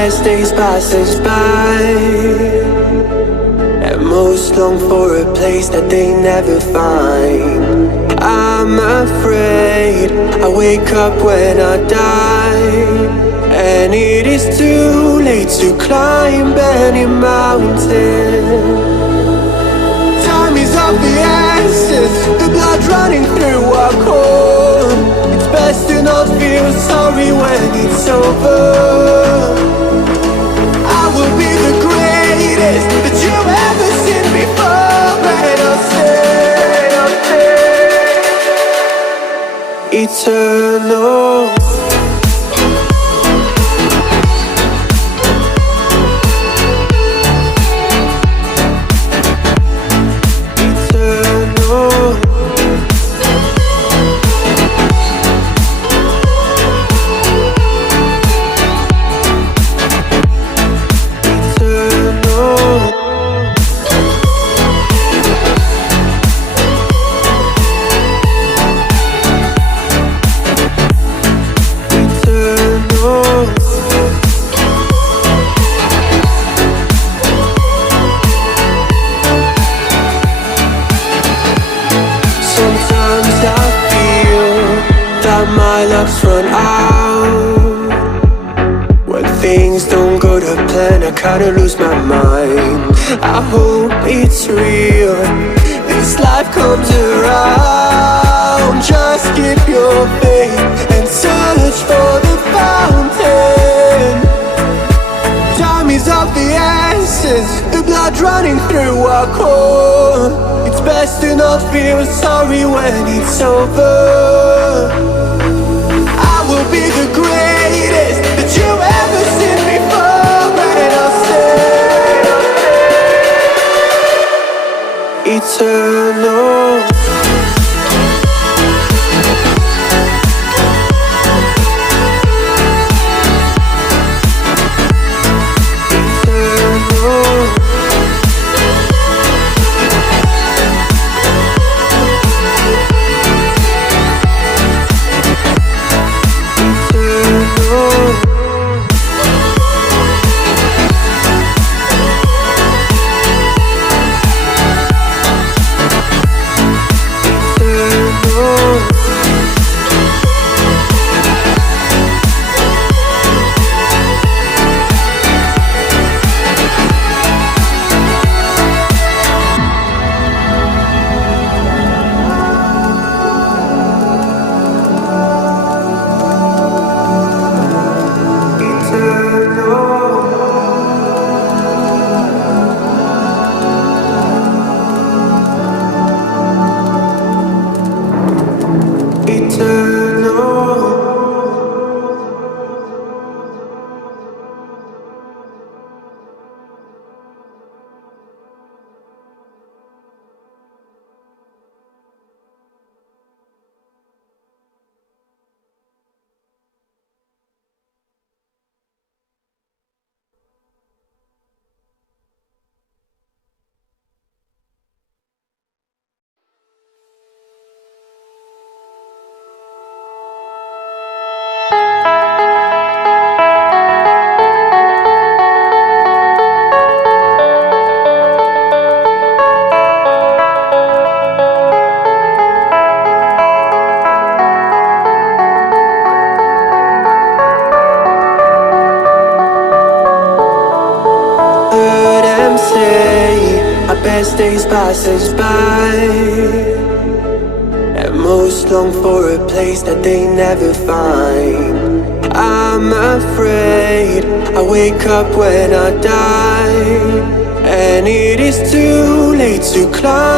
best days pass us by, and most long for a place that they never find. I'm afraid I wake up when I die, and it is too late to climb any mountain. Time is of the essence, the blood running through our core. It's best to not feel sorry when it's over. I will be the greatest that you've ever seen before, and I'll stay eternal. My luck's run out. When things don't go to plan, I kinda lose my mind. I hope it's real, this life comes around. Just keep your faith and search for the fountain. Time is of the essence, the blood running through our core. It's best to not feel sorry when it's over. Will be the greatest that you've ever seen before, and I'll stay eternal. Best days pass us by, and most long for a place that they never find. I'm afraid I wake up when I die, and it is too late to climb